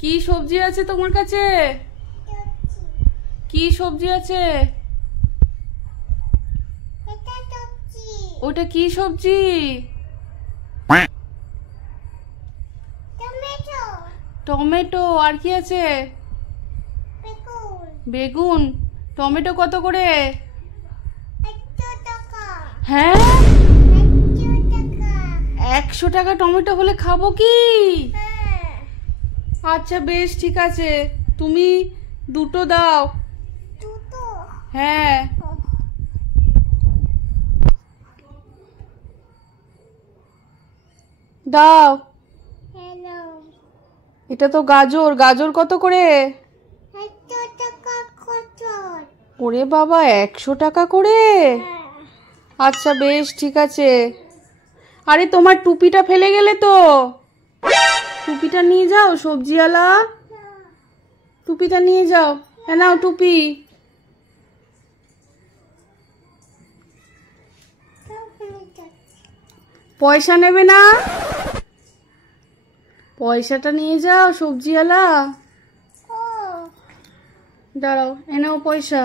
কি সবজি আছে তোমার কাছে? কি সবজি আছে? ওটা কি সবজি? টমেটো। আর কি আছে? বেগুন। টমেটো কত করে? হ্যাঁ, 100 টাকা টমেটো হলে খাবো কি? আচ্ছা বেশ, ঠিক আছে, তুমি দুটো দাও। হ্যাঁ, দাও। এটা তো গাজর। গাজর কত করে? ওরে বাবা, 100 টাকা করে? আচ্ছা বেশ, ঠিক আছে। আরে তোমার টুপিটা ফেলে গেলে তো, টুপিটা নিয়ে যাও সবজিওয়ালা, টুপিটা নিয়ে যাও। নাও টুপি। পয়সা নেবে না? পয়সাটা নিয়ে যাও সবজিওয়ালা। দাঁড়াও, এ নাও পয়সা।